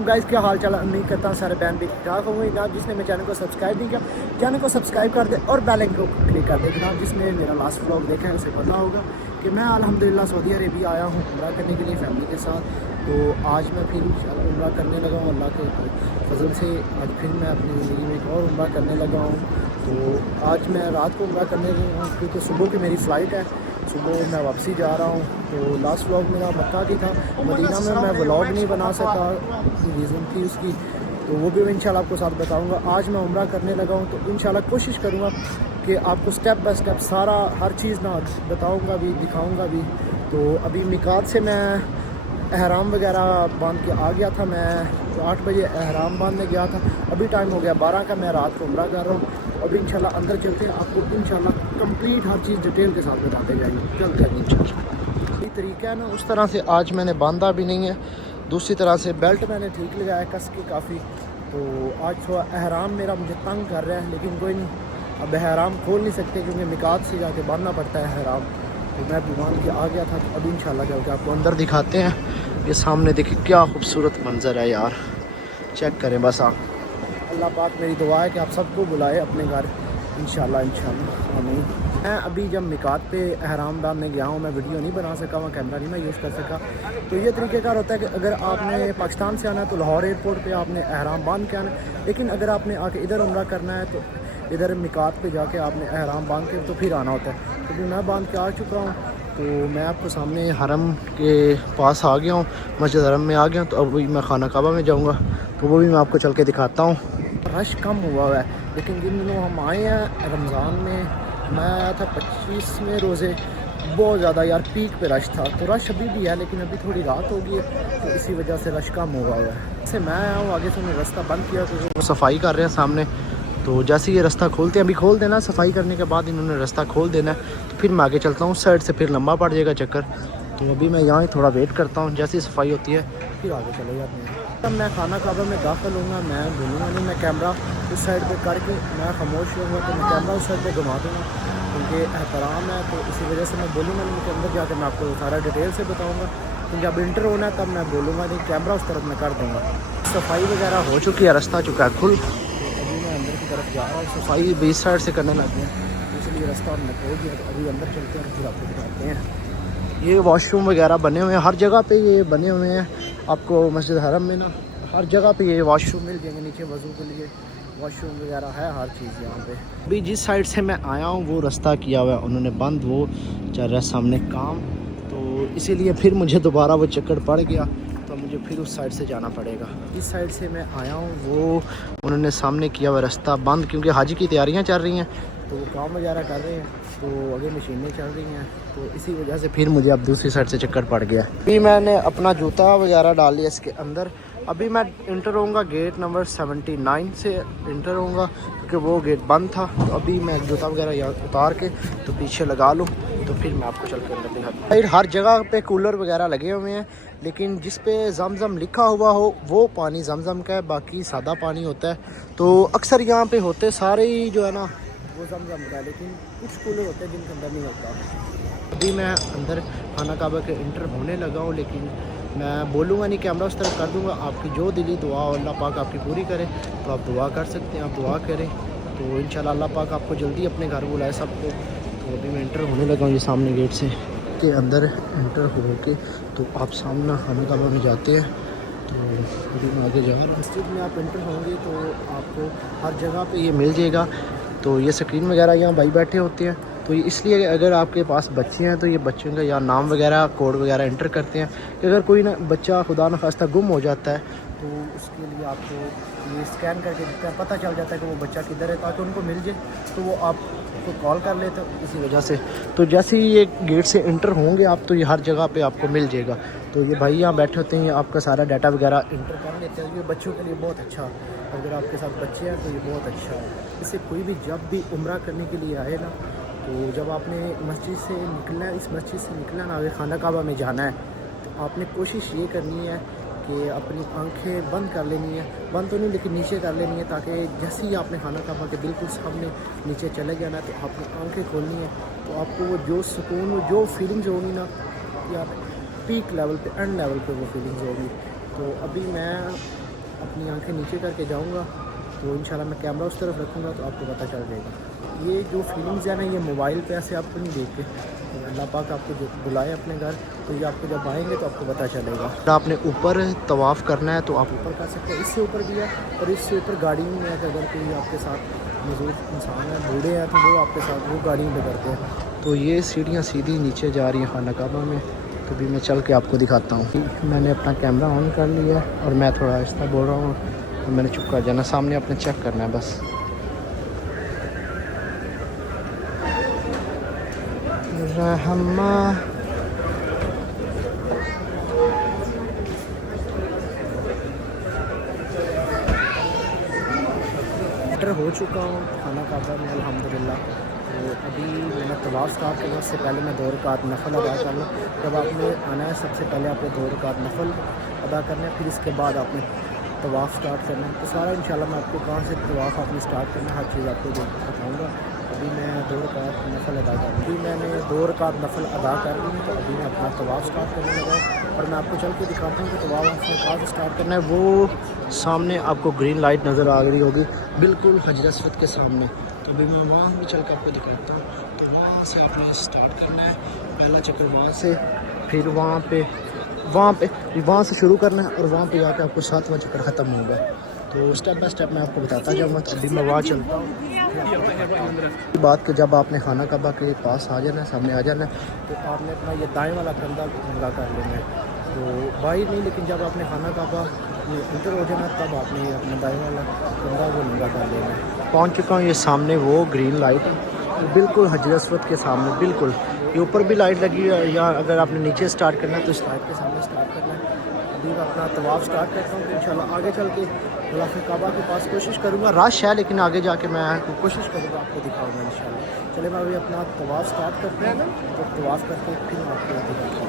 वालेकुम गाइस, क्या हाल चाल। उम्मीद करता हूँ सारे बहन भी ठीक ठाक होंगे। जनाब जिसने मेरे चैनल को सब्सक्राइब नहीं किया, चैनल को सब्सक्राइब कर दे और बेल आइकन को क्लिक कर दे। जनाब जिसने मेरा लास्ट व्लॉग देखा है उसे पता होगा कि मैं अल्हम्दुलिल्लाह सऊदी अरेबिया आया हूँ उम्रा करने के लिए फैमिली के साथ। तो आज मैं फिर उम्रा करने लगा हूँ अल्लाह के फजल से। आज फिर मैं अपनी ज़िंदगी में एक और उम्रा करने लगा हूँ। तो आज मैं रात को उम्रा करने लगा हूँ क्योंकि सुबह की मेरी फ़्लाइट है, सुबह मैं वापसी जा रहा हूँ। तो लास्ट व्लॉग मेरा मक्का की था, मदीना में मैं व्लॉग नहीं बना सका, रीज़न थी उसकी, तो वो भी मैं इंशाल्लाह आपको साथ बताऊँगा। आज मैं उम्रा करने लगा हूँ तो इंशाल्लाह कोशिश करूँगा कि आपको स्टेप बाय स्टेप सारा हर चीज़ ना बताऊँगा भी, दिखाऊँगा भी। तो अभी मिकात से मैं एहराम वगैरह बांध के आ गया था। मैं 8 बजे एहराम बांधने गया था, अभी टाइम हो गया 12 का। मैं रात को उम्रा कर रहा हूँ। अभी इंशाल्लाह अंदर चलते हैं, आपको इंशाल्लाह कंप्लीट हर चीज़ डिटेल के साथ बताते जाएंगे। चलते हैं इंशाल्लाह। यही तरीका है ना, उस तरह से आज मैंने बांधा भी नहीं है। दूसरी तरह से बेल्ट मैंने ठीक लगाया कस के काफ़ी। तो आज थोड़ा एहराम मेरा मुझे तंग कर रहा है, लेकिन कोई नहीं, अब एहराम खोल नहीं सकते क्योंकि मिकात से जाके बांधना पड़ता है एहराम। तो मैं भी बांध के आ गया था। तो अभी इंशाल्लाह चलकर आपको अंदर दिखाते हैं। ये सामने देखिए क्या खूबसूरत मंज़र है यार, चेक करें बस आप। अल्लाह पाक मेरी दुआ है कि आप सबको बुलाए अपने घर इंशाल्लाह इंशाल्लाह आमीन। मैं अभी जब मिकात पे एहराम बांधने गया हूँ, मैं वीडियो नहीं बना सका, वहाँ कैमरा नहीं मैं यूज़ कर सका। तो ये तरीक़ेकार होता है कि अगर आपने पाकिस्तान से आना है तो लाहौर एयरपोर्ट पे आपने एहराम बांध के आना है, लेकिन अगर आपने आके इधर उम्रा करना है तो इधर मिकात पे जाके आपने एहराम बांध के तो फिर आना होता है। तो मैं बांध के आ चुका हूँ। तो मैं आपको सामने हरम के पास आ गया हूँ, मस्जिद हरम में आ गया हूँ। तो अभी मैं खाना काबा में जाऊँगा, तो वो भी मैं आपको चल के दिखाता हूँ। रश कम हुआ है, लेकिन जिन दिनों हम आए हैं रमज़ान में, मैं आया था 25वें रोज़े, बहुत ज़्यादा यार पीक पे रश था। तो रश अभी भी है, लेकिन अभी थोड़ी रात हो गई है तो इसी वजह से रश कम हुआ है। जैसे मैं आया हूँ, आगे से उन्होंने रास्ता बंद किया तो वो सफाई कर रहे हैं सामने। तो जैसे ये रास्ता खोलते हैं, अभी खोल देना, सफाई करने के बाद इन्होंने रास्ता खोल देना है। तो फिर मैं आगे चलता हूँ, उस साइड से फिर लंबा पड़ जाएगा चक्कर। तो अभी मैं यहाँ ही थोड़ा वेट करता हूँ, जैसी सफाई होती है फिर आगे चले जाते हैं। तब मैं खाना काबा में दाखिल होऊंगा, मैं बोलूँगा नहीं, मैं कैमरा उस साइड पे करके मैं खामोश रहूँगा। तो मैं कैमरा उस साइड पे घुमा दूँगा क्योंकि एहतराम है, तो इसी वजह से मैं बोलूँगा नहीं कि अंदर जाकर मैं आपको सारा डिटेल से बताऊँगा। क्योंकि जब इंटर होना है तब मैं बोलूँगा नहीं, कैमरा उस तरफ मैं कर दूँगा। सफाई वगैरह हो चुकी है, रास्ता चुका है खुल। अभी मैं अंदर की तरफ जा रहा हूँ, सफाई बीच साइड से करने लग गए, इसलिए रास्ता हमने खोल दिया। तो अभी अंदर चलते हैं, फिर आपको दिखाते हैं। ये वॉशरूम वगैरह बने हुए हैं, हर जगह पे ये बने हुए हैं। आपको मस्जिद हरम में ना हर जगह पे ये वॉशरूम मिल जाएंगे, नीचे वज़ू के लिए वॉशरूम वगैरह है, हर चीज़ यहाँ पे। अभी जिस साइड से मैं आया हूँ वो रास्ता किया हुआ है उन्होंने बंद, वो चल रहा है सामने काम। तो इसीलिए फिर मुझे दोबारा वो चक्कर पड़ गया, तो मुझे फिर उस साइड से जाना पड़ेगा। इस साइड से मैं आया हूँ वो उन्होंने सामने किया हुआ रास्ता बंद, क्योंकि हाजी की तैयारियाँ चल रही हैं तो वो काम वगैरह कर रहे हैं, तो आगे मशीनें चल रही हैं। तो इसी वजह से फिर मुझे अब दूसरी साइड से चक्कर पड़ गया। अभी मैंने अपना जूता वगैरह डाल लिया इसके अंदर। अभी मैं इंटर होऊंगा गेट नंबर 79 से इंटर होऊंगा, क्योंकि वो गेट बंद था। तो अभी मैं जूता वगैरह यहाँ उतार के तो पीछे लगा लूँ, तो फिर मैं आपको चल के अंदर दिखाता हूँ। हर जगह पे कूलर वगैरह लगे हुए हैं, लेकिन जिस पे जमजम लिखा हुआ हो वो पानी जमजम का है, बाकी सादा पानी होता है। तो अक्सर यहाँ पे होते सारे ही जो है ना वो जमजम का है, लेकिन कुछ कूलर होते हैं जिनके अंदर नहीं होता। अभी मैं अंदर खाना काबा के इंटर होने लगा हूँ, लेकिन मैं बोलूँगा नहीं, कैमरा उस तरफ कर दूँगा। आपकी जो दिली दुआ हो अल्लाह पाक आपकी पूरी करे, तो आप दुआ कर सकते हैं, आप दुआ करें तो इंशाल्लाह अल्लाह पाक आपको जल्दी अपने घर बुलाए सबको। तो अभी मैं इंटर होने लगा हूँ, ये सामने गेट से के अंदर इंटर हो के तो आप सामने खाना काबा में जाते हैं। तो अभी मैं आगे जा रहा हूँ। मस्जिद में आप इंटर होंगे तो आपको हर जगह पे ये मिल जाएगा। तो ये स्क्रीन वगैरह यहाँ भाई बैठे होते हैं, तो ये इसलिए अगर आपके पास बच्चे हैं तो ये बच्चों का या नाम वगैरह कोड वगैरह इंटर करते हैं। कि अगर कोई ना बच्चा खुदा न खास्ता गुम हो जाता है तो उसके लिए आपको ये स्कैन करके देते हैं, पता चल जाता है कि वो बच्चा किधर है, ताकि उनको मिल जाए तो वो आपको कॉल कर ले। तो इसी वजह से तो जैसे ही ये गेट से इंटर होंगे आप, तो ये हर जगह पे आपको मिल जाएगा। तो ये भाई यहाँ बैठे होते हैं, ये आपका सारा डाटा वगैरह इंटर कर लेते हैं। ये बच्चों के लिए बहुत अच्छा, अगर आपके साथ बच्चे हैं तो ये बहुत अच्छा है। इससे कोई भी जब भी उम्रा करने के लिए आए ना, तो जब आपने मस्जिद से निकलना है, इस मस्जिद से निकलना ना, आगे खाना काबा में जाना है, तो आपने कोशिश ये करनी है कि अपनी आंखें बंद कर लेनी है, बंद तो नहीं लेकिन नीचे कर लेनी है, ताकि जैसे ही आपने खाना काबा के बिल्कुल सामने नीचे चले गया ना, तो आपने आंखें खोलनी है। तो आपको वो जो सुकून, वो जो फीलिंग्स होगी ना यार, पीक लेवल पे, एंड लेवल पे वो फीलिंग्स होगी। तो अभी मैं अपनी आंखें नीचे करके जाऊँगा तो इंशाल्लाह मैं कैमरा उस तरफ रखूँगा तो आपको पता चल जाएगा। ये जो फीलिंग्स है ना, ये मोबाइल पे ऐसे आपको नहीं देखते। तो अल्लाह पाक आपको जो बुलाए अपने घर, तो ये आपको जब आएंगे तो आपको पता चलेगा। अगर आपने ऊपर तवाफ़ करना है तो आप ऊपर कर सकते हैं, इससे ऊपर भी है और इससे ऊपर गाड़ी में है। अगर कोई आपके साथ मौजूद इंसान है, बूढ़े हैं, तो वो आपके साथ वो गाड़ी में करते हैं। तो ये सीढ़ियाँ सीधी नीचे जा रही हैं खाना काबा में। तो भी मैं चल के आपको दिखाता हूँ। मैंने अपना कैमरा ऑन कर लिया और मैं थोड़ा आहिस्ता बोल रहा हूँ, तो मैंने चुप कर जाना, सामने अपने चेक करना है बस। रहमा हो चुका हूँ खाना काबा में अल्हम्दुलिल्लाह। तो अभी मैंने तवाफ़ स्टार्ट करना, उससे पहले मैं 2 रकात नफल अदा कर लूँ। जब आपने आना है सबसे पहले आपने 2 रकात नफल अदा करना है, फिर इसके बाद आपने तवाफ़ स्टार्ट करना है। तो सारा इंशाल्लाह मैं आपको कहाँ से तवाफ़ आपने स्टार्ट करना है हर चीज़ आपको बताऊँगा। अभी मैं 2 रकात नफल अदा कर ली, मैंने 2 रकात नफल अदा कर ली। तो अभी मैं अपना तवाफ़ स्टार्ट करने लगा और मैं आपको चल के दिखाता हूँ कि तवाफ़ कहाँ स्टार्ट करना है। वो सामने आपको ग्रीन लाइट नज़र आ रही होगी, बिल्कुल हजर अस्वद के सामने। तो अभी मैं वहाँ भी चल के आपको दिखाता हूँ। तो वहाँ से आपने स्टार्ट करना है, पहला चक्कर वहाँ से, फिर वहाँ से शुरू करना है और वहाँ पे जाके आपको 7वां चक्कर ख़त्म होगा। तो स्टेप बाय स्टेप मैं आपको बताता जाऊँगा। तो अभी मैं वहाँ चलता हूँ। बात कि जब आपने खाना काबा के पास आ जाना है, सामने आ जाना है, तो आपने अपना ये दाएँ वाला कंधा नंगा कर लेना है। तो बाहर नहीं, लेकिन जब आपने खाना काबा इंटर हो जाना तब आपने अपना दाएँ वाला कंधा वो नंगा कर लेना है। पहुँच चुका हूँ, ये सामने वो ग्रीन लाइट है, बिल्कुल हजर अस्वद के सामने, बिल्कुल। ये ऊपर भी लाइट लगी है, या अगर आपने नीचे स्टार्ट करना है तो इस लाइट के सामने स्टार्ट करना है। अभी मैं अपना तवाफ़ स्टार्ट करता हूँ। तो इंशाल्लाह आगे चल के ग़िलाफ़ काबा के पास कोशिश करूँगा, रश है लेकिन आगे जाके मैं कोशिश करूँगा आपको दिखाऊँगा इंशाल्लाह। चले मैं अभी अपना तवाफ़ स्टार्ट करते हैं, तो तवाफ़ करके फिर मैं आपको दिखाता हूँ।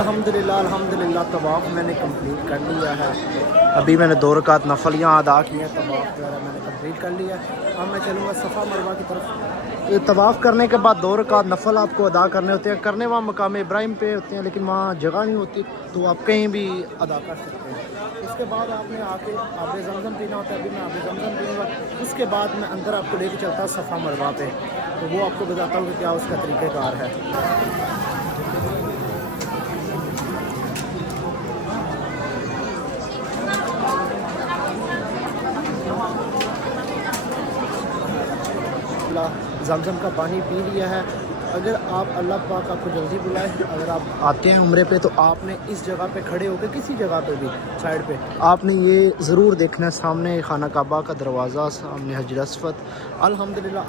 अल्हम्दुलिल्लाह तवाफ़ मैंने कंप्लीट कर लिया है। अभी मैंने 2 रकात नफल यहाँ अदा किए, तवाफ़ वगैरह मैंने कंप्लीट कर लिया है। अब मैं चलूँगा सफ़ा मरवा की तरफ। ये तवाफ़ करने के बाद 2 रकात नफल आपको अदा करने होते हैं, करने वहाँ मकाम इब्राहिम पे होते हैं, लेकिन वहाँ जगह नहीं होती, तो आप कहीं भी अदा कर सकते हैं। उसके बाद आपने आके आब ज़मज़म पीना होता है। अभी मैं आब ज़मज़म पीऊँगा, उसके बाद मैं अंदर आपको लेके चलता हूँ सफ़ा मरवा पे, तो वो आपको बताता हूँ कि क्या उसका तरीक़ेकार है। ज़मज़म का पानी पी लिया है। अगर आप अल्लाह पाक आपको जल्दी बुलाए, अगर आप आते हैं उम्रे पे, तो आपने इस जगह पे खड़े होकर किसी जगह पे भी साइड पे आपने ये ज़रूर देखना है, सामने खाना काबा का दरवाज़ा, सामने हजर अस्वद। अल्हम्दुलिल्लाह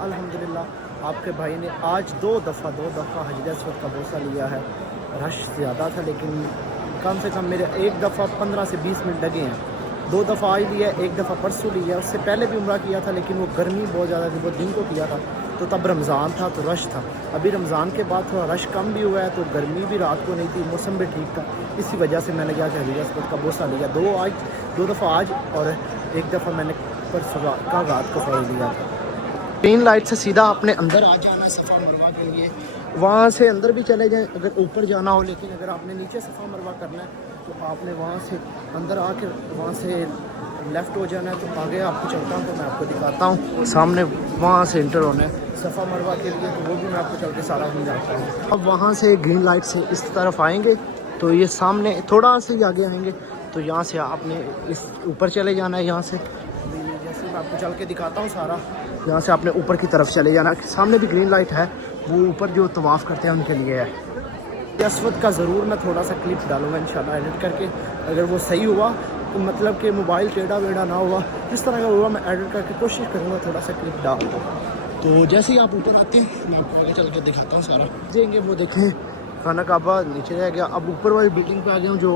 आपके भाई ने आज 2 दफ़ा हजर अस्वद का बोसा लिया है। रश ज़्यादा था, लेकिन कम से कम मेरे एक दफ़ा 15 से 20 मिनट लगे हैं। 2 दफ़ा आज लिया, एक दफ़ा परसों लिया, उससे पहले भी उम्रा किया था, लेकिन वो गर्मी बहुत ज़्यादा थी, वो दिन को किया था, तो तब रमज़ान था तो रश था। अभी रमज़ान के बाद थोड़ा रश कम भी हुआ है, तो गर्मी भी रात को नहीं थी, मौसम भी ठीक था। इसी वजह से मैंने क्या हजर अस्वद का बोसा लिया, 2 दफ़ा आज और एक दफ़ा मैंने परसों का रात को फौज लिया था। ग्रीन लाइट से सीधा आपने अंदर आ जाना सफ़ा मरवा के लिए, वहाँ से अंदर भी चले जाएँ अगर ऊपर जाना हो, लेकिन अगर आपने नीचे सफ़ा मरवा करना है तो आपने वहाँ से अंदर आके वहाँ से लेफ़्ट हो जाना है। तो आगे आपको चलता हूँ, तो मैं आपको दिखाता हूँ सामने वहाँ से इंटर होना है सफ़ा मरवा के लिए, तो वो भी मैं आपको चल के सारा समझाता हूँ। अब वहाँ से ग्रीन लाइट से इस तरफ आएंगे, तो ये सामने थोड़ा से ही आगे आएंगे, तो यहाँ से आपने इस ऊपर चले जाना है। यहाँ से जैसे मैं आपको चल के दिखाता हूँ सारा, यहाँ से आपने ऊपर की तरफ चले जाना। सामने भी ग्रीन लाइट है, वो ऊपर जो तवाफ़ करते हैं उनके लिए है। अस्वद का ज़रूर मैं थोड़ा सा क्लिप डालूँगा इंशाल्लाह एडिट करके, अगर वो सही हुआ तो मतलब कि मोबाइल टेढ़ा वेढ़ा ना हुआ, जिस तरह का हुआ मैं एडिट करके कोशिश करूँगा थोड़ा सा क्लिप डाल दूँ। तो जैसे ही आप ऊपर आते हैं मैं आपको आगे चल के दिखाता हूँ सारा, देंगे वो देखें खाना काबा नीचे रह गया। अब ऊपर वाली बिल्डिंग पे आ गया हूँ जो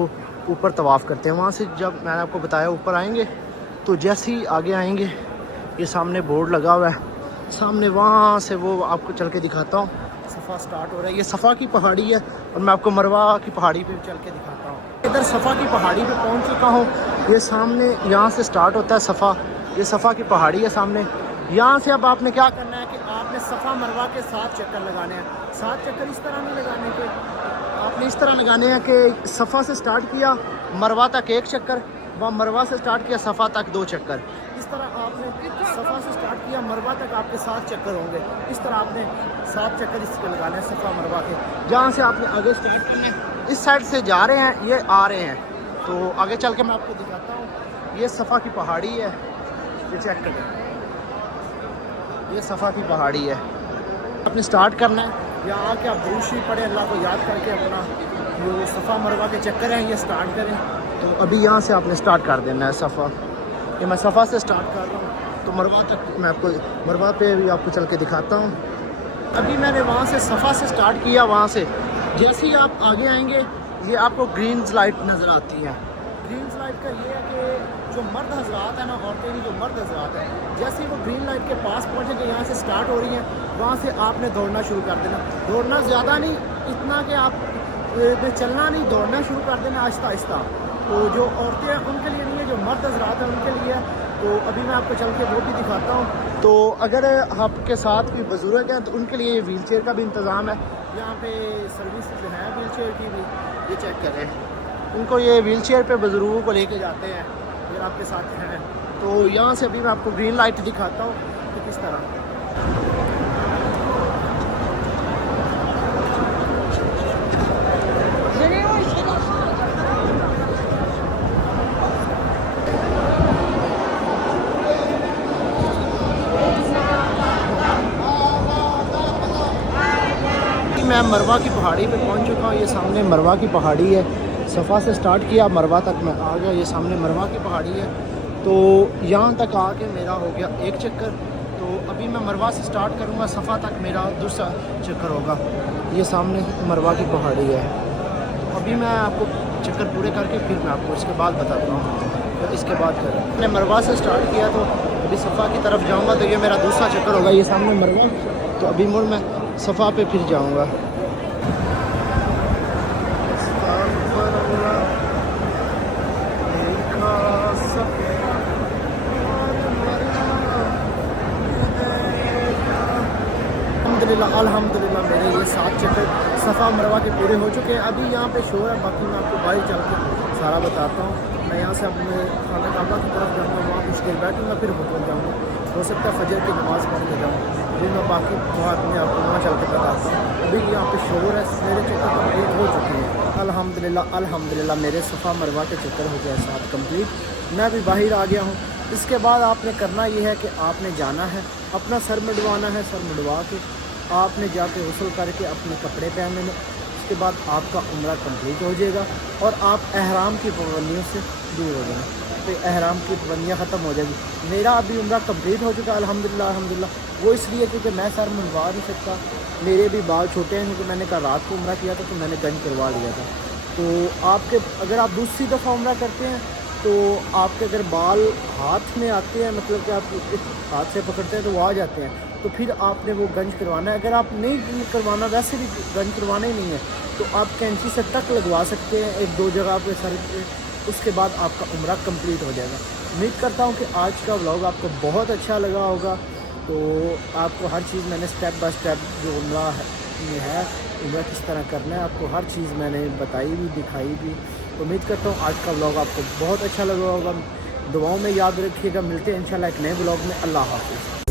ऊपर तवाफ़ करते हैं। वहाँ से जब मैंने आपको बताया ऊपर आएंगे तो जैसे ही आगे आएंगे ये सामने बोर्ड लगा हुआ है, सामने वहाँ से वो आपको चल के दिखाता हूँ। सफ़ा स्टार्ट हो रहा है, ये सफ़ा की पहाड़ी है और मैं आपको मरवा की पहाड़ी पे चल के दिखाता हूँ। इधर सफ़ा की पहाड़ी पे पहुँच चुका हूँ। ये सामने यहाँ से स्टार्ट होता है सफ़ा, ये सफ़ा की पहाड़ी है सामने। यहाँ से अब आपने क्या करना है कि आपने सफ़ा मरवा के 7 चक्कर लगाने हैं। 7 चक्कर इस तरह नहीं लगाने के, आपने इस तरह लगाने हैं कि सफ़ा से स्टार्ट किया, मरवा तक 1 चक्कर, वहाँ मरवा से स्टार्ट किया, सफ़ा तक 2 चक्कर। इस तरह आपने सफ़ा से स्टार्ट किया, मरवा तक आपके 7 चक्कर होंगे। इस तरह आपने 7 चक्कर इसके लगाने हैं सफ़ा मरवा के। जहाँ से आपने आगे स्टार्ट करना है, इस साइड से जा रहे हैं, ये आ रहे हैं, तो आगे चल के मैं आपको दिखाता हूँ। ये सफ़ा की पहाड़ी है, ये चेक करें, ये सफ़ा की पहाड़ी है। आपने स्टार्ट करना है, यहाँ आके आप दुरूद शरीफ पढ़ें, अल्लाह को याद करके अपना जो सफ़ा मरवा के चक्कर हैं ये स्टार्ट करें। तो अभी यहाँ से आपने स्टार्ट कर देना है सफ़ा। ये मैं सफ़ा से स्टार्ट कर रहा हूँ, तो मरवा तक मैं आपको मरवा पे भी आपको चल के दिखाता हूँ। अभी मैंने वहाँ से सफ़ा से स्टार्ट किया, वहाँ से जैसे ही आप आगे आएंगे ये आपको ग्रीन लाइट नज़र आती है। ग्रीन लाइट का ये है कि जो मर्द हजरात है ना, औरतें भी जो मर्द हजरात हैं, जैसे ही वो ग्रीन लाइट के पास पहुँचेंगे, यहाँ से स्टार्ट हो रही हैं, वहाँ से आपने दौड़ना शुरू कर देना। दौड़ना ज़्यादा नहीं, इतना कि आप चलना नहीं, दौड़ना शुरू कर देना आहिस्ता आहिस्ता। तो जो औरतें हैं उनके लिए नहीं है, जो मर्द हजरात हैं उनके लिए है। तो अभी मैं आपको चल के वो भी दिखाता हूँ। तो अगर आपके साथ कोई बुजुर्ग हैं तो उनके लिए व्हील चेयर का भी इंतज़ाम है। यहाँ पे सर्विस जो है व्हील चेयर की भी, ये चेक करें, उनको ये व्हील चेयर पर बुजुर्गों को लेके जाते हैं अगर आपके साथ हैं। तो यहाँ से अभी मैं आपको ग्रीन लाइट दिखाता हूँ कि किस तरह। मैं मरवा की पहाड़ी पे पहुंच चुका हूँ। ये सामने मरवा की पहाड़ी है, सफ़ा से स्टार्ट किया, मरवा तक मैं आ गया। ये सामने मरवा की पहाड़ी है, तो यहाँ तक आके मेरा हो गया 1 चक्कर। तो अभी मैं मरवा से स्टार्ट करूँगा, सफ़ा तक मेरा दूसरा चक्कर होगा। ये सामने मरवा की पहाड़ी है, तो अभी मैं आपको चक्कर पूरे करके फिर मैं आपको इसके बाद बताता हूँ। तो इसके बाद मैंने मरवा से स्टार्ट किया, तो अभी सफ़ा की तरफ जाऊँगा, तो ये मेरा दूसरा चक्कर होगा। ये सामने मरवा, तो अभी मुड़ मैं सफ़ा पे फिर जाऊँगा। अल्हम्दुलिल्लाह मेरे ये 7 चक्कर सफ़ा मरवा के पूरे हो चुके हैं। अभी यहाँ पे शोर है, बाकी मैं आपको बाहर चल के सारा बताता हूँ। मैं यहाँ से अपने खाना काबा की तरफ जाऊँगा, वहाँ कुछ देर बैठूँगा, फिर होटल जाऊँगा। हो सकता है फजर की नमाज़ पढ़ के जाऊँ, फिर मैं बाकी बात में आपको वहाँ चल के बताता हूँ। अभी यहाँ पे शोर है, मेरे चक्कर कम्प्लीट हो चुके हैं। अल्हम्दुलिल्लाह अल्हम्दुलिल्लाह मेरे सफ़ा मरवा के चक्कर हो गया 7 कम्प्लीट। मैं भी बाहर आ गया हूँ। इसके बाद आपने करना ये है कि आपने जाना है, अपना सर मुड़वाना है। सर मुड़वा के आपने जाके गस्ल करके अपने कपड़े पहनने में, उसके बाद आपका उम्रा कंप्लीट हो जाएगा और आप एहराम की पाबंदियों से दूर हो जाएंगे। तो एहराम की पाबंदियाँ ख़त्म हो जाएगी। मेरा अभी उम्रा कंप्लीट हो चुका अल्हम्दुलिल्लाह अल्हम्दुलिल्लाह। वो इसलिए क्योंकि मैं सर मुड़वा नहीं सकता, मेरे भी बाल छोटे हैं, क्योंकि मैंने कल रात को उम्रा किया था, तो मैंने गंज करवा लिया था। तो आपके अगर आप दूसरी दफ़ा उम्रा करते हैं तो आपके अगर बाल हाथ में आते हैं, मतलब कि आप हाथ से पकड़ते हैं तो वो आ जाते हैं, तो फिर आपने वो गंज करवाना है। अगर आप नहीं करवाना, वैसे भी गंज करवाना ही नहीं है, तो आप कैंची से टक लगवा सकते हैं 1-2 जगह पे सर पे। उसके बाद आपका उम्रा कंप्लीट हो जाएगा। उम्मीद करता हूँ कि आज का व्लॉग आपको बहुत अच्छा लगा होगा। तो आपको हर चीज़ मैंने स्टेप बाय स्टेप जो उम्रा है उम्रा किस तरह करना है, आपको हर चीज़ मैंने बताई भी, दिखाई भी। उम्मीद करता हूँ आज का व्लॉग आपको बहुत अच्छा लगा होगा। दुआओं में याद रखिएगा। मिलते हैं इंशाल्लाह एक नए व्लॉग में। अल्लाह हाफ़िज़।